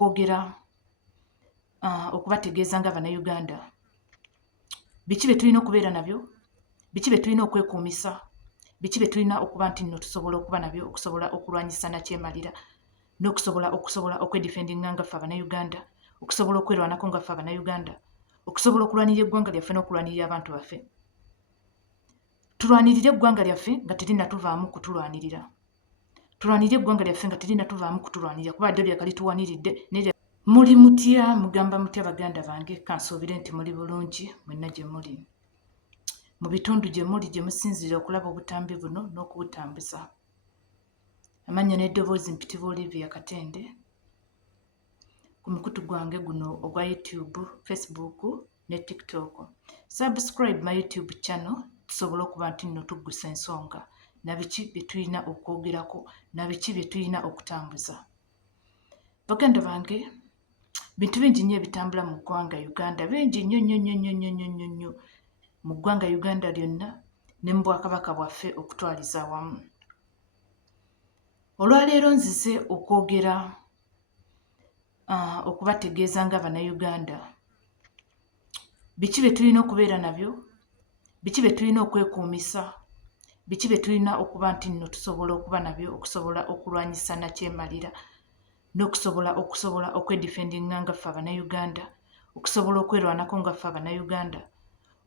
okwogera okubategeeza ng'Abannayuganda biki bye tulina okubeera nabyo, biki bye tulina okwekuumisa, biki bye tulina okuba nti nno tusobola okuba nabyo okusobola okulwanyisa nakyemalira n'okusobola okwedifendinga nga ffe Abannayuganda, okusobola okwerwanako nga ffe Abannayuganda, okusobola okulwanirira eggwanga lyaffe n'okulwanirira abantu baffe. Tulwanirire eggwanga lyaffe nga terinatuvaamu kutulwanirira. Tulwanirire eggwanga lyaffe nga terinatuvaamu kutulwanirira kuba ddyo lyakalituwaniridde. Muli mutya, mugamba mutya baganda bange, kansuubire nti muli bulungi mwenna gye muli. Mu bitundu gye muli gye musinzira okulaba obutambi buno n'okubutambuza. Amannya n'eddoboozi mpitibwa Olivia Katende. Ku mukutu gwange guno ogwa YouTube, Facebook ne TikTok. Subscribe my YouTube channel tusobole okuba nti nno tuggusa ensonga na biki bye tulina okwogerako na biki bye tulina okutambuza. Baganda bange, bintu bingi nnyo ebitambula mu ggwanga Uganda, bingi nnyo mu ggwanga Uganda lyonna ne mu Bwakabaka bwaffe okutwaliza awamu. Olwaleero nzize okwogera okubategeeza ng'Abannayuganda biki bye tulina okubeera nabyo, biki bye tulina okwekuumisa, biki bye tulina okuba nti nno tusobola okuba nabyo okusobola okulwanyisa nakyemalira n'okusobola okwedifendinga nga ffe Abannayuganda, okusobola okwerwanako nga ffe Abannayuganda,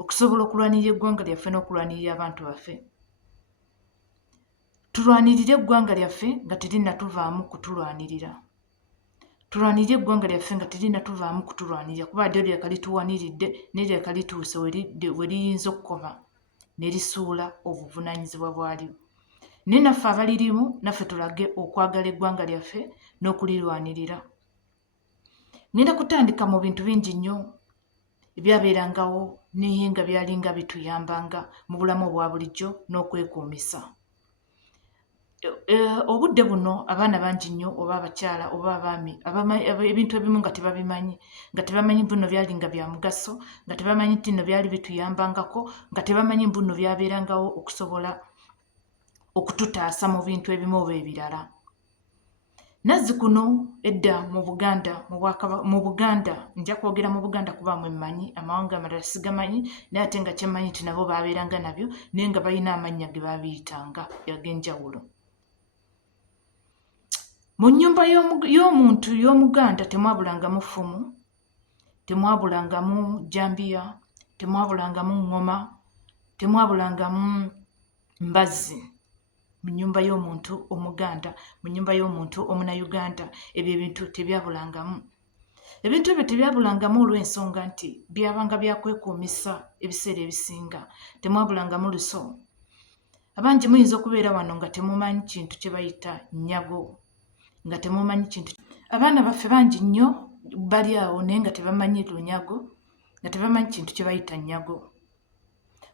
okusobola okulwanirira eggwanga lyaffe n'okulwanirira abantu baffe. Tulwanirire eggwanga lyaffe nga terinatuvaamu kutulwanirira. Tulwanirire eggwanga lyaffe nga terinatuvaamu kutulwanirira kuba ddyo lyakalituwaniridde n'eryakalituuse we liyinza okukoma ne lisuula obuvunaanyizibwa bwalyo. Naye naffe abalirimu naffe tulage okwagala eggwanga lyaffe n'okulirwanirira. Ngenda kutandika mu bintu bingi nnyo ebyabeerangawo naye nga byalinga bituyambanga mu bulamu obwa bulijjo n'okwekuumisa. Obudde buno abaana bangi nnyo oba abakyala oba abaami ebintu ebimu nga tebabimanyi, nga tebamanyi mbu nno byalinga bya mugaso, nga tebamanyi nti nno byali bituyambangako, nga tebamanyi mbu nno byabeerangawo okusobola okututaasa mu bintu ebimu oba ebirala. Nazzi kuno edda mu Buganda, nja kwogera mu Buganda kuba mwe mmanyi, amawanga amalala sigamanyi, naye ate nga kyemmanyi nti nabo baabeeranga nabyo naye nga balina amannya ge baabiyitanga ag'enjawulo. Mu nnyumba y'omuntu y'Omuganda temwabulangamu ffumu, temwabulangamu jambiya, temwabulangamu ŋŋoma, temwabulangamu mbazzi. Mu nnyumba y'omuntu Omuganda, mu nnyumba y'omuntu Omunnayuganda, ebyo ebintu tebyabulangamu. Ebintu ebyo tebyabulangamu olw'ensonga nti byabanga byakwekuumisa ebiseera ebisinga. Temwabulangamu luso. Abangi muyinza okubeera wano nga temumanyi kintu kye bayita nnyago, nga temumanyi kintu. Abaana baffe bangi nnyo bali awo naye nga tebamanyi lunyago, nga tebamanyi kintu kye bayita nnyago.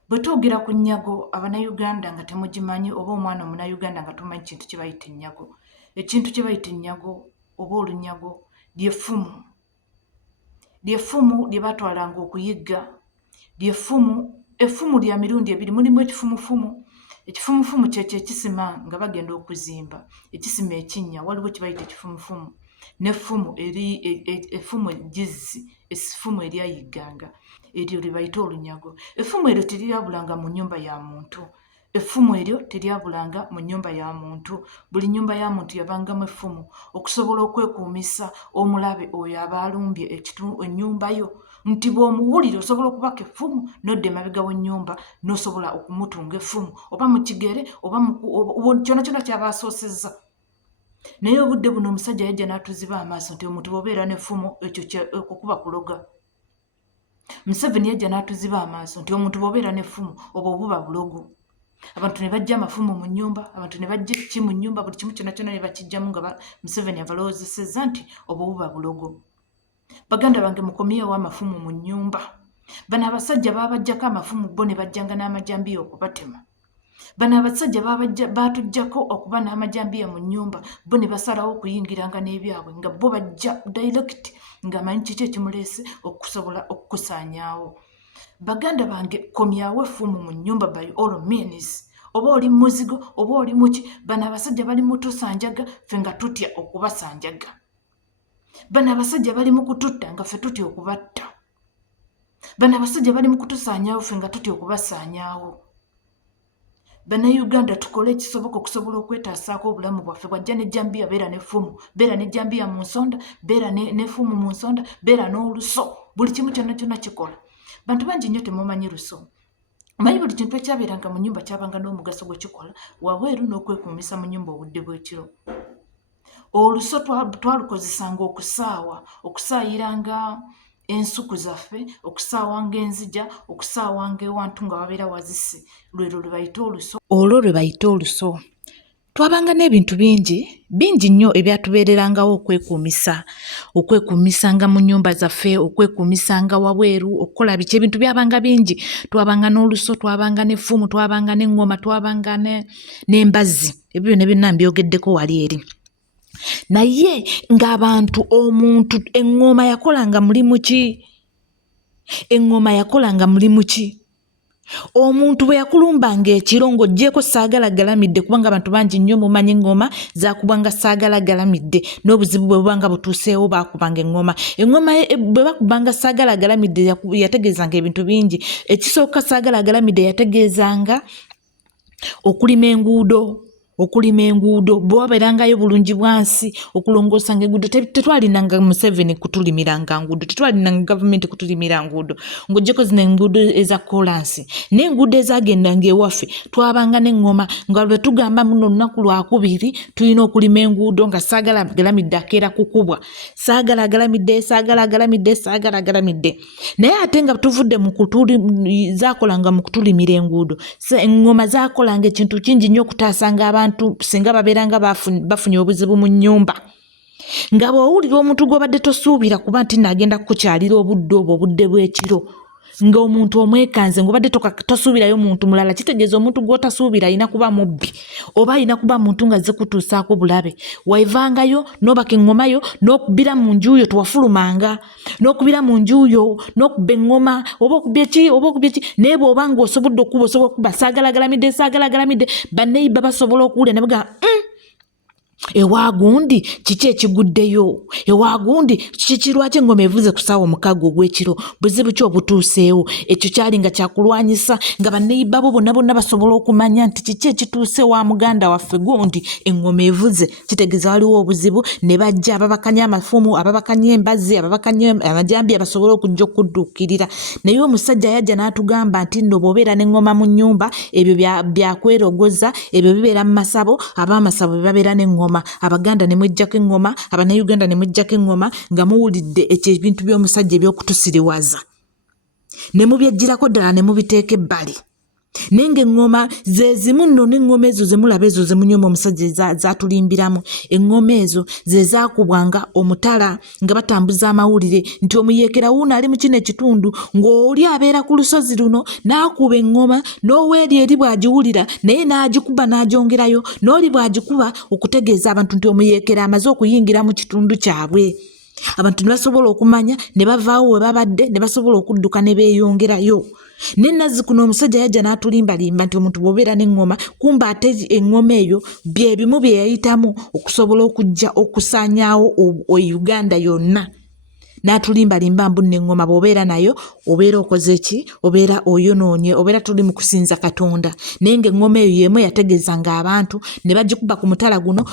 Bwe twogera ku nnyago Abannayuganda nga temugimanyi oba omwana Omunnayuganda nga tumanyi kintu kye bayita ennyago. Ekintu kye bayita ennyago oba olunyago ly'effumu. Ly'effumu lye baatwalanga okuyigga. Effumu lya mirundi ebiri, mulimu ekifumufumu. Ekifumufumu kyekyo ekisima nga bagenda okuzimba, ekisima ekinnya, waliwo kye bayita ekifumufumu. N'effumu effumu eggizzi, effumu eryayigganga, eryo lye bayita olunyago. Effumu eryo teryabulanga mu nnyumba ya muntu. Effumu eryo teryabulanga mu nnyumba ya muntu. Buli nnyumba ya muntu yabangamu effumu okusobola okwekuumisa omulabe oyo aba alumbye ennyumba yo. Nti bw'omuwulira osobola okubaka effumu n'odda emabega w'ennyumba n'osobola okumutunga effumu oba mu kigere oba kyona kyona ky'aba asoosezza. Naye obudde buno omusajja yajja n'atuziba amaaso nti omuntu bw'obeera n'effumu ekyo okukuba kuloga. Museveni yajja n'atuziba amaaso nti omuntu bw'obeera n'effumu obwo buba bulogo. Abantu ne bajja amafumu mu nnyumba, abantu ne bajja ki mu nnyumba, buli kimu kyonna kyonna ne bakijjamu nga Museveni abalowoozesezza nti obwo buba bulogo. Baganda bange mukomyewo amafumu mu nnyumba. Bano abasajja baabaggyako amafumu bo ne bajjanga n'amajambiya okubatema. Bano abasajja baatuggyako okuba n'amajambiya mu nnyumba bo ne basalawo okuyingiranga n'ebyabwe nga bo bajja direct ng'amanyi kiki ekimuleese okusobola okukusaanyaawo. Baganda bange komyawo effumu mu nnyumba by all means. Oba oli muzigo oba oli muki, bano abasajja bali mu tusanjaga ffe nga tutya okubasanjaga. bano abasajja bali mu kututta nga ffe tutya okubatta. Bano abasajja bali mu kutusaanyaawo ffe nga tutya okubasaanyaawo. Bannayuganda tukole ekisoboka okusobola okwetaasaako obulamu bwaffe. Bw'ajja ne Jambiya beera n'effumu, beera ne Jambiya mu nsonda, beera n'effumu mu nsonda, beera n'oluso. Buli kimu kyonna kyonna kikola. Bantu bangi nnyo temumanyi luso. Omanyi buli kintu ekyabeeranga mu nnyumba kyabanga n'omugaso gwe kikola, wabweru n'okwekuumisa mu nnyumba obudde bw'ekiro. Oluso twalukozesanga okusaayiranga ensuku zaffe, okusaawanga enzija, okusaawanga ewantu nga wabeera wazise. Lwero lwe bayita oluso. Olwo lwe bayita oluso. Twabanga n'ebintu bingi nnyo ebyatubeererangawo okwekuumisanga mu nnyumba zaffe, okwekuumisanga wabweru, okukola biki, ebintu byabanga bingi. Twabanga n'oluso, twabanga n'effumu, twabanga n'eŋŋoma, twabanga n'embazzi. Ebyo byonna byonna mbyogeddeko wali eri. Naye ng'abantu omuntu eŋŋoma yakolanga mulimu ki? Eŋŋoma yakolanga mulimu ki? Omuntu bwe yakulumbanga ekiro ng'oggyeko saagala galamidde, kubanga abantu bangi nnyo mumanyi eŋŋoma zaakubanga saagala galamidde, n'obuzibu bwe bubanga butuuseewo baakubanga eŋŋoma. Eŋŋoma bwe bakubanga saagala galamidde yategeezanga ebintu bingi. Ekisooka saagala galamidde yategeezanga okulima enguudo. Bwe wabeerangayo bulungi bwansi okulongoosanga enguudo. Tetwalinanga Museveni kutulimiranga nguudo, tetwalinanga gavumenti kutulimira nguudo, ng'oggyeko zino enguudo eza koolansi. N'enguudo ezagendanga ewaffe twabanga n'eŋŋoma nga bwe tugamba muno olunaku lwakubiri tulina okulima enguudo nga saagala galamidde akeera kukubwa. Saagala galamidde. Naye ate nga tuvudde mu zaakolanga mu kutulimira enguudo. Eŋŋoma zaakolanga ekintu kingi nnyo okutaasanga abantu singa babeeranga bafunye obuzibu mu nnyumba. Nga bw'owulira omuntu gw'obadde tosuubira kuba nti naagenda kukukyalira obudde obwo obudde bw'ekiro, ng'omuntu omwekanze ng'obadde tosuubirayo muntu mulala, kitegeeza omuntu gw'otasuubira alina kuba mubbi oba alina kuba muntu nga zikutuusaako bulabe. Waivangayo n'obaka eŋŋomayo n'okubira mu nju yo, tewafulumanga n'okubira mu nju yo n'okubba eŋŋoma oba okubya ki. Naye bw'oba ng'osobodde okuba saagala galamidde, banneyiba basobola okuwulira ne bagamba ewaagundi kiki ekiguddeyo, ewaagundi kiki lwaki eŋŋoma evuze ku ssaawa 6 ogw'ekiro, buzibu ki obutuuseewo. Ekyo kyali nga kyakulwanyisa nga banneyiba bo bonna basobola okumanya nti kiki ekituuse wa muganda waffe gundi eŋŋoma evuze, kitegeeza waliwo obuzibu. Ne bajja ababakanya amafumu, ababakanya embazzi, ababakanya amajambiya basobole okujja okudduukirira. Naye omusajja yajja n'atugamba nti nno bw'obeera n'eŋŋoma mu nnyumba ebyo byakwerogoza, ebyo bibeera mu masabo, ab'amasabo babeera n'eŋŋoma. Abaganda ne mwejjako eŋŋoma, Abannayuganda ne mwejjako eŋŋoma nga muwulidde ekyo ebintu by'omusajja eby'okutusiriwaza, ne mubyejjirako ddala ne mubiteeka ebbali. Naye ng'eŋŋoma ze zimu nno n'eŋŋoma ezo ze mulaba ezo ze munyuma omusajja zaatulimbiramu. Eŋŋoma ezo ze zaakubwanga omutala nga batambuza amawulire nti omuyeekera wuuno ali mu kino ekitundu, ng'oli abeera ku lusozi luno n'akuba eŋŋoma, n'oweeri eri bw'agiwulira naye n'agikuba n'agyongerayo, n'oli bw'agikuba okutegeeza abantu nti omuyeekera amaze okuyingira mu kitundu kyabwe. Abantu ne basobola okumanya, ne bavaawo we babadde, ne basobola okudduka ne beeyongerayo. Ne Nazzikuno omusajja yajja n'atulimbalimba nti omuntu bw'obeera n'eŋŋoma, kumba ate eŋŋoma eyo bye bimu bye yayitamu okusobola okujja okusaanyaawo Uganda yonna. N'atulimbalimba mbu n'eŋŋoma bw'obeera nayo obeera okoze ki? Obeera oyonoonye, obeera tuli mu kusinza Katonda. Naye ng'eŋŋoma eyo y'emu yategeezanga abantu, ne bagikuba ku mutala guno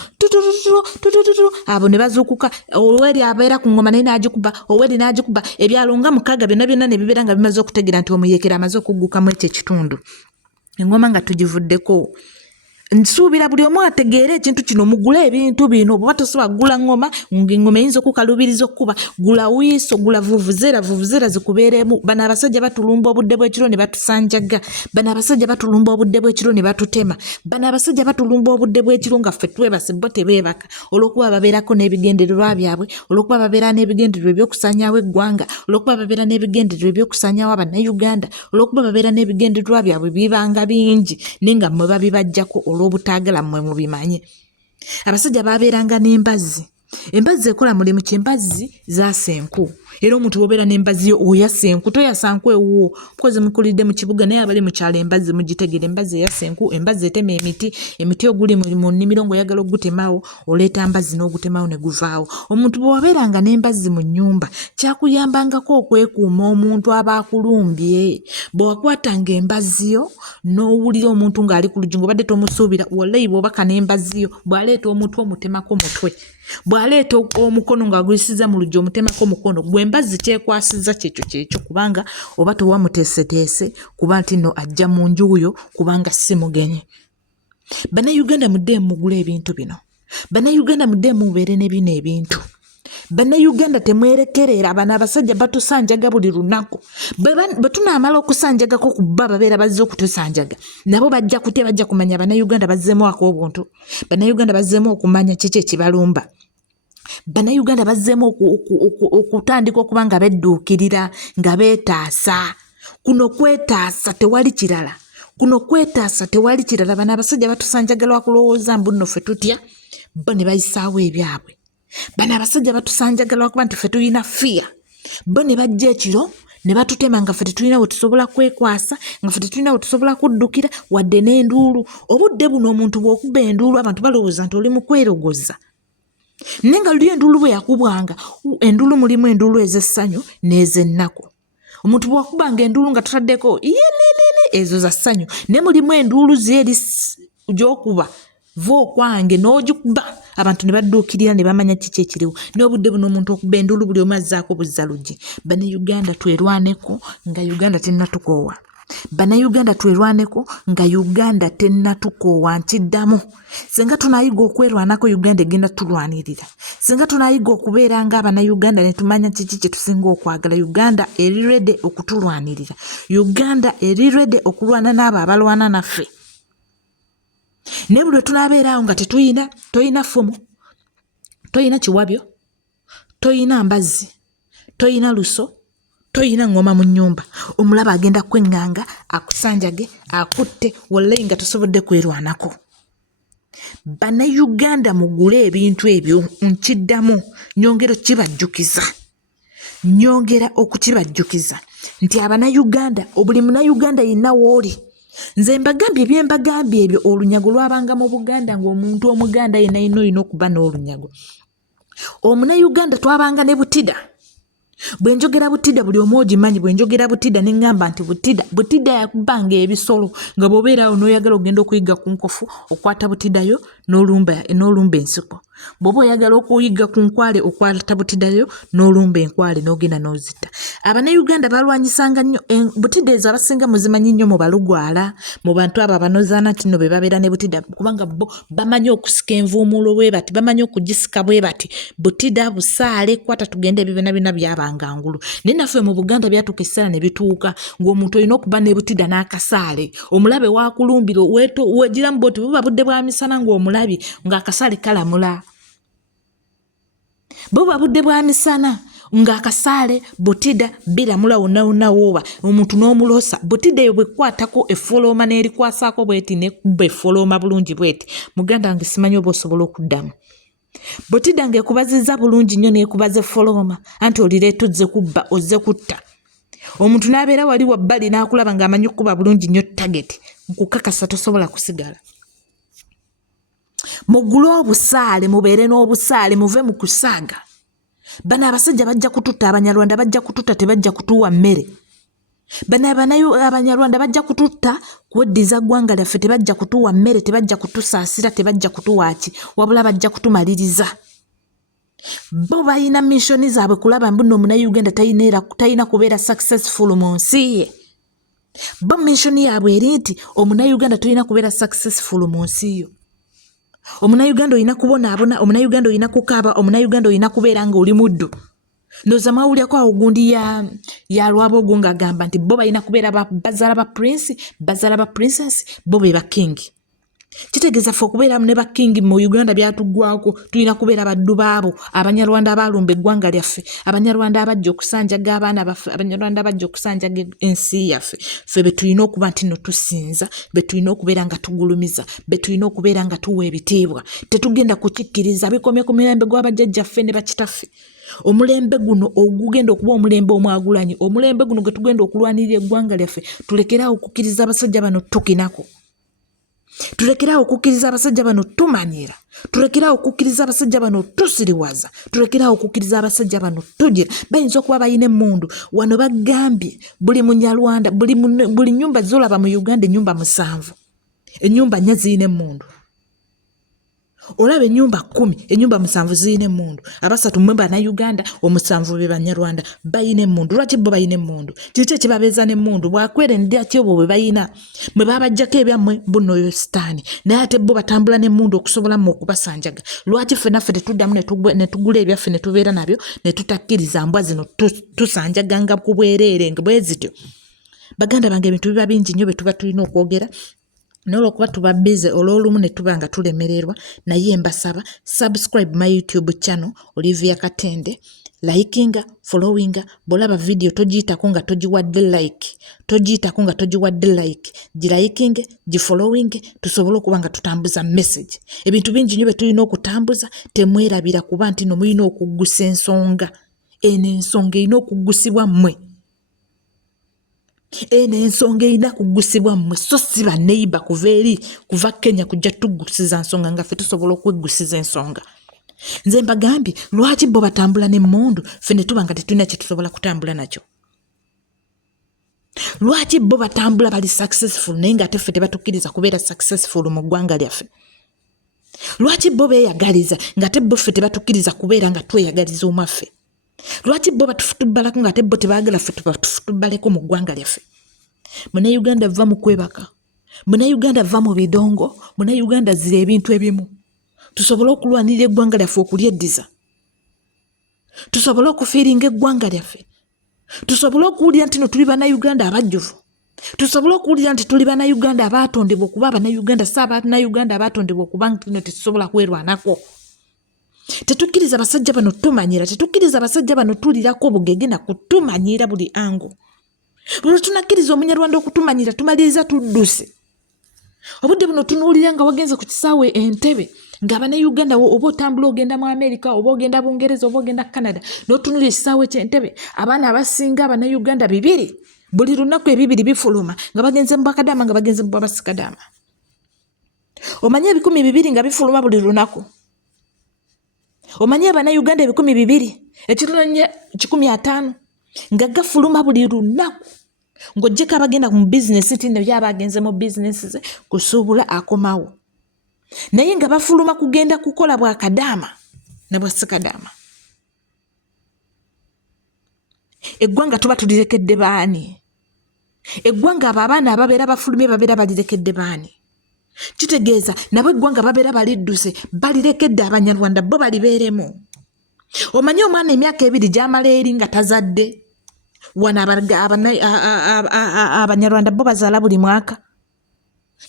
abo ne bazuukuka. Oweeri abeera ku ŋŋoma naye n'agikuba, oweeri n'agikuba, ebyalo nga 6 byonna ne bibeera nga bimaze okutegeera nti omuyeekera amaze okugguka mu ekyo ekitundu. Eŋŋoma nga tugivuddeko. Nsuubira buli omu ategeere ekintu kino, mugule ebintu bino. Bw'oba tosobola kugula ŋŋoma, ng'eŋŋoma eyinza okukalubiriza okkuba, gula wiiso, gula vuvuzera zikubeeremu. Bano abasajja batulumba obudde bw'ekiro ne batusanjaga. Bano abasajja batulumba obudde bw'ekiro ne batutema. Bano abasajja batulumba obudde bw'ekiro nga ffe twebase bo tebeebaka, olw'okuba babeerako n'ebigendererwa byabwe, olw'okuba babeera n'ebigendererwa eby'okusaanyaawo eggwanga, olw'okuba babeera n'ebigendererwa eby'okusaanyaawo Abannayuganda, olw'okuba babeera n'ebigendererwa byabwe bibanga bingi naye nga mmwe babibaggyako olw'obutaagala mmwe mubimanye. Abasajja baabeeranga n'embazzi. Embazzi ekola mulimu ki? Embazzi zaasa enku. era omuntu bw'obeera n'embazzi yo oyassa enku toyassa nku ewuwo because mukulidde mu kibuga naye abali mu kyalo embazzi mugitegere embazzi eyassa enku embazzi etema emiti oguli mu nnimiro ng'oyagala okugutemaawo oleeta mbazzi n'ogutemawo ne guvaawo omuntu bw'wabeeranga n'embazzi mu nnyumba kyakuyambangako okwekuuma omuntu aba akulumbye bwe wakwatanga embazzi yo n'owulira omuntu ng'ali ku luggi ng'obadde tomusuubira wallahi bw'obaka n'embazzi yo bw'aleeta omuntu omutemako mutwe bw'aleeta omukono ng'aguyisiza mu luggi omutemako omukono gwe embazzi kyekwasiza kyekyo kubanga oba towamuteeseteese kuba nti nno ajja mu njuyo kubanga si mugenyi. Bannayuganda muddeemu mugula ebintu bino. Bannayuganda muddeemu mubeere ne bino ebintu. Bannayuganda temwerekerera bano abasajja batusanjaga buli lunaku. Bwe tunaamala okusanjagako ku bba babeera bazze okutusanjaga nabo bajja kutya bajja kumanya bannayuganda bazzeemu ak'obuntu. Bannayuganda bazzeemu okumanya kiki ekibalumba. Bannayuganda bazzeemu okutandika okuba nga bedduukirira nga beetaasa. Kuno kwetaasa tewali kirala. Bano abasajja batusanjaga lwakulowooza mbu nno ffe tutya bo ne bayisaawo ebyabwe. Bano abasajja batusanjaga lwakuba nti ffe tulina fiya bo ne bajja ekiro ne batutema nga ffe tetulina we tusobola kwekwasa nga ffe tetulina we tusobola kuddukira wadde n'enduulu. Obudde buno omuntu bw'okuba enduulu abantu balowooza nti oli mu kwerogoza. Naye nga luli enduulu bwe yakubwanga enduulu mulimu enduulu ez'essanyu n'ez'ennaku. Omuntu bw'akubanga enduulu nga tutaddeko yenenene ezo za ssanyu ne mulimu enduulu zeeri gy'okuba okwange n'ogikuba abantu ne badduukirira ne bamanya kiki ekiriwo. N'obudde buno omuntu okuba enduulu buli omu azzaako buzzalugi. Bannayuganda twerwaneko nga Uganda tennatukoowa. Bannayuganda twerwaneko nga Uganda tennatukoowa nkiddamu. Senga tunaayiga okwerwanako Uganda egenda tulwanirira. Senga tunaayiga okubeera nga Abannayuganda ne tumanya kiki kye tusinga okwagala. Uganda eri ready okutulwanirira. Uganda eri ready okulwana n'abo abalwana naffe. Ne buli lwe tunaabeeraawo nga toyina ffumu, toyina kiwabyo, toyina mbazzi, toyina luso, toyina ngoma mu nnyumba, omulaba agenda kweŋŋanga akusanjage akutte wallahi nga tosobodde kwerwanako. Bannayuganda mugule ebintu ebyo nkiddamu nyongera okukibajjukiza nti Abannayuganda buli Munnayuganda yenna w'oli. Nze mbagambye ebyembagambye ebyo olunyago lwabanga mu Buganda ng'omuntu Omuganda yenna olina okuba n'olunyago. Omunnayuganda twabanga ne Butida. Bwe njogera Butida buli omu ogimanyi bwe njogera Butida ne ŋŋamba nti Butida yakubanga ebisolo nga bw'obeerawo n'oyagala ogenda okuyiga ku nkofu okwata Butidayo n'olumba ensiko. Bw'oba oyagala okuyiga ku nkwale okwata Butidayo n'olumba enkwale n'ogenda n'ozita. Abannayuganda balwanyisanga nnyo Butida ezo abasinga muzimanyi nnyo mu balugwala mu bantu abo abanozaana nti nno be babeera ne Butida kubanga bo bamanyi okusika envuumuulo bwe bati bamanyi okugisika bwe bati. Butida busaale kwata tugende ebyo byonna byabanga ngulu. Naye naffe mu Buganda byatuuka essala ne bituuka ng'omuntu olina okuba ne Butida n'akasaale. Omulabe wakulumbira wegiramu bwoti buba budde bwa misana ng'omulabye ng'akasaale kalamula. Buba budde bwa misana ng'akasaale Butida biramula wonna wooba omuntu n'omulosa. Butida eyo bwekwatako effolooma n'erikwasaako bweti nekubba effolooma bulungi bweti. Muganda wange simanyi oba osobola okuddamu. Butida ng'ekubazizza bulungi nnyo n'ekubaza effolooma anti olireeta ozze kubba ozze kutta. Omuntu n'abeera wali wabbali n'akulaba ng'amanyi okukuba bulungi nnyo tageti nkukakasa tosobola kusigala. Mugule obusaale mubeere n'obusaale muve mu kusaaga. Bano abasajja bajja kututta Abanyarwanda bajja kututta tebajja kutuwa mmere. Bano Abanyarwanda bajja kututta kweddiza ggwanga lyaffe tebajja kutuwa mmere tebajja kutusaasira tebajja kutuwaaki wabula bajja kutumaliriza. Bo balina missoni zaabwe kulaba mbu nno Omunnayuganda talina kubeera successful mu nsi ye. Bo missoni yaabwe eri nti Omunnayuganda talina kubeera successful mu nsi yo. Omunnayuganda olina kubonaabona, Omunnayuganda olina kukaaba, Omunnayuganda olina kubeera ng'oli muddu. Ndowooza mwawulyako awo gundi ya lwabo ogwo ng'agamba nti bo balina kubeera bazaala ba prince, bazaala ba princess, bo be ba king. Kitegeeza ffe okubeera ne bakingi mu Uganda byatuggwako tulina kubeera baddu baabo Abanyarwanda abalumba eggwanga lyaffe Abanyarwanda abajja okusanjaga abaana baffe Abanyarwanda abajja okusanjaga ensi yaffe ffe be tulina okuba nti no tusinza be tulina okubeera nga tugulumiza be tulina okubeera nga tuwa ebitiibwa tetugenda kukikkiriza bikomye ku mirembe gw'abajjajjaffe ne bakitaffe omulembe guno ogugenda okuba omulembe omwagulanyi omulembe guno gwe tugenda okulwanirira eggwanga lyaffe tulekeraawo okukkiriza abasajja bano tukinako tulekeraawo okukkiriza abasajja bano tumanyira tulekeraawo okukkiriza abasajja bano tusiriwaza tulekeraawo okukkiriza abasajja bano tugira bayinza okuba bayina emmundu wano bagambye buli munyarwanda buli nnyumba zolaba mu Uganda ennyumba 7 ennyumba 4 zirina emmundu olaba ennyumba 10 ennyumba 7 zirina emmundu abasatu mwe Bannayuganda 7 be Banyarwanda bayina emmundu lwaki bo bayina emmundu kiki ekibabeeza n'emmundu bwakwerendera ki obwo bwe bayina mwe babajjako ebyammwe bunoyo sitaani naye ate bo batambula n'emmundu okusobola mu okubasanjaga lwaki ffe naffe tetuddamu ne tugula ebyaffe ne tubeera nabyo ne tutakkiriza mbwa zino tusanjaganga ku bwereere nga bwe zityo baganda bange ebintu biba bingi nnyo bye tuba tulina okwogera n'olwokuba tuba bize olw'olumu ne tuba nga tulemererwa naye mbasaba subscribe my YouTube channel Olivia Katende likinga followinga bolaba video togiyitako nga togiwadde like togiyitako nga togiwadde like girayikinge gifollowinge tusobole okuba nga tutambuza message ebintu bingi nnyo bye tulina okutambuza temwerabira kuba nti no mulina okuggusa ensonga eno ensonga erina okuggusibwa mmwe ene ensonga erina kuggusibwa mmwe so si banneiba kuva Kenya kujja tuggusiza nsonga nga ffe tusobola okweggusiza ensonga nze mbagambye lwaki bo batambula n'emmundu ffe ne tuba nga tetulina kye tusobola kutambula nakyo lwaki bo batambula bali successful naye nga ate ffe tebatukkiriza kubeera successful mu ggwanga lyaffe lwaki bo beeyagaliza nga ate bo ffe tebatukkiriza kubeera nga tweyagaliza omwaffe lwaki bo batufutubbalako nga ate bo tebaagala ffe tubafutubbaleko mu ggwanga lyaffe Munnayuganda va mu kwebaka Munnayuganda va mu bidongo Munnayuganda zira ebintu ebimu tusobole okulwanirira eggwanga lyaffe okulyeddiza tusobole okufiiringa eggwanga lyaffe tusobole okuwulira nti no tuli Bannayuganda abajjuvu tusobole okuwulira nti tuli Bannayuganda abaatondebwa okuba Bannayuganda si Abannayuganda abaatondebwa okuba nti no tetusobola kwerwanako tetukkiriza basajja bano tumanyira tetukkiriza basajja bano tulirako obugege na kutumanyira buli ango buli tunakkiriza Omunyarwanda okutumanyira tumaliriza tudduse obudde buno tunuulira nga wagenze ku kisaawe Entebbe nga Bannayuganda oba otambula ogenda mu America oba ogenda Bungereza oba ogenda Canada n'otunuulira ekisaawe ky'Entebbe abaana abasinga Abannayuganda 2 buli lunaku 2 bifuluma nga bagenze mu Bakadaama nga bagenze mu Basikadaama omanye 200 nga bifuluma buli lunaku omanye Abannayuganda 200 ekirunanye 150 nga gafuluma buli lunaku ng'oggyeko abagenda mu bizinesi nti nebyo abagenze mu bizinesi ze kusuubula akomawo naye nga bafuluma kugenda kukola Bwakadaama ne Bwasikadaama eggwanga tuba tulirekedde baani eggwanga abo abaana ababeera bafulumye babeera balirekedde baani kitegeeza nabo eggwanga babeera balidduse balirekedde Abanyarwanda bo balibeeremu omanye omwana emyaka 2 gy'amala eri nga tazadde wana Abanyarwanda bo bazaala buli mwaka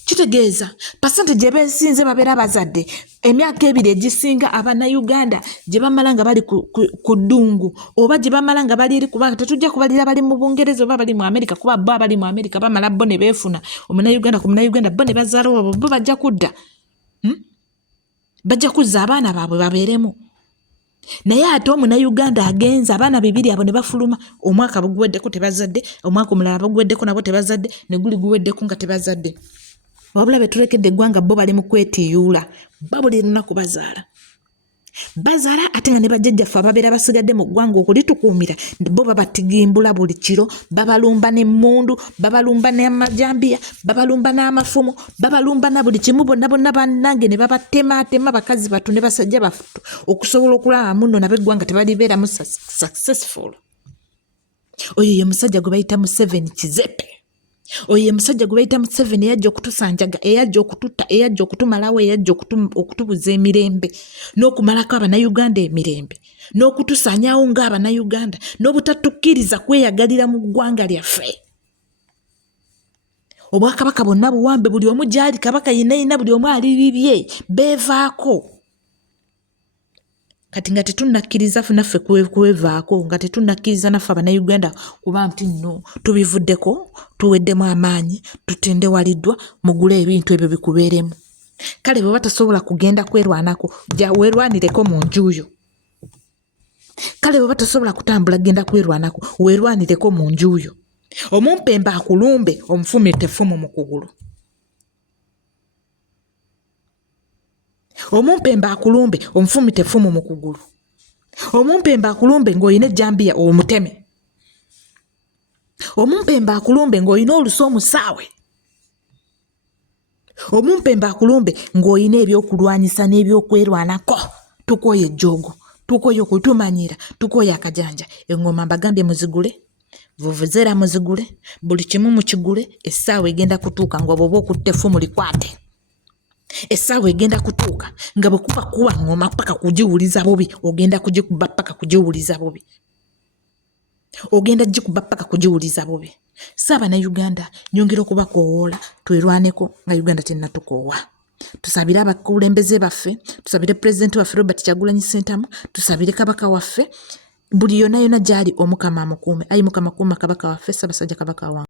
kitegeeza pasente gye beesinze babeera bazadde emyaka 2 egisinga Abannayuganda gye bamala nga bali ku ddungu oba gye bamala nga bali eri kubanga tetujja kubalira bali mu Bungereza oba bali mu America kuba bo abali mu America bamala bo ne beefuna Omunnayuganda ku Munnayuganda bo ne bazaala wabo bo bajja kudda bajja kuzza abaana baabwe babeeremu naye ate Omunnayuganda agenza abaana 2 abo ne bafuluma omwaka buguweddeko tebazadde omwaka omulala baguweddeko nabo tebazadde ne guli guweddeko nga tebazadde wabula betulekedde eggwanga bo bali mu kwetiyuula babuli lunaku bazaala ate nga ne bajjajjaffe ababeera basigadde mu ggwanga okulitukuumira bo babatigimbula buli kiro babalumba n'emmundu babalumba n'amajambiya babalumba n'amafumu babalumba na buli kimu bonna bannange ne babatematema bakazi batu ne basajja baffe okusobola okulaba muno nab'eggwanga tebalibeeramu successful oyo ye musajja gwe bayita Museveni Kizepe oyo ye musajja gwe bayita Museveni eyajja okutusanjaga eyajja okututta eyajja okutumalawo eyajja okutubuza emirembe n'okumalako Abannayuganda emirembe n'okutusanyawo ng'Abannayuganda n'obutatukkiriza kweyagalira mu ggwanga lyaffe obwakabaka bonna buwambe buli omu gyali kabaka yenna buli omu alibibye beevaako kati nga tetunnakkiriza naffe kwevaako nga tetunnakkiriza naffe Abannayuganda kuba nti nno tubivuddeko tuweddemu amaanyi tutende waliddwa mugule ebintu ebyo bikubeeremu kale bwe batasobola kugenda kwerwanako jja weerwanireko mu njuyo kale bwe batasobola kutambula genda kwerwanako weerwanireko mu njuyo omumpembe akulumbe omufumite effumu mu kugulu omumpembe akulumbe omufumite effumu mu kugulu omumpembe akulumbe ng'olina ejjambiya omuteme omumpembe akulumbe ng'olina oluso omusaawe omumpembe akulumbe ng'olina ebyokulwanyisa n'ebyokwerwanako tukoye ejjoogo tukoye okutumanyira tukoye akajanja engoma mbagambye muzigule vuvuzera muzigule buli kimu mukigule essaawa egenda kutuuka nga bw'oba okutte effumu likwate essaawa egenda kutuuka nga bwe kuba ngoma paka kugiwuliza bubi ogenda kugikuba paka kugiwuliza bubi ogenda gikuba paka kugiwuliza bubi Saabannayuganda nyongera okubakoowoola twerwaneko nga Uganda tennatukoowa tusabire abakulembeze baffe tusabire pulezidenti waffe Robert Kyagulanyi Ssentamu tusabire kabaka waffe buli yonna gyali omukama amukuume ayi mukama kuuma kabaka waffe Ssaabasajja kabaka wange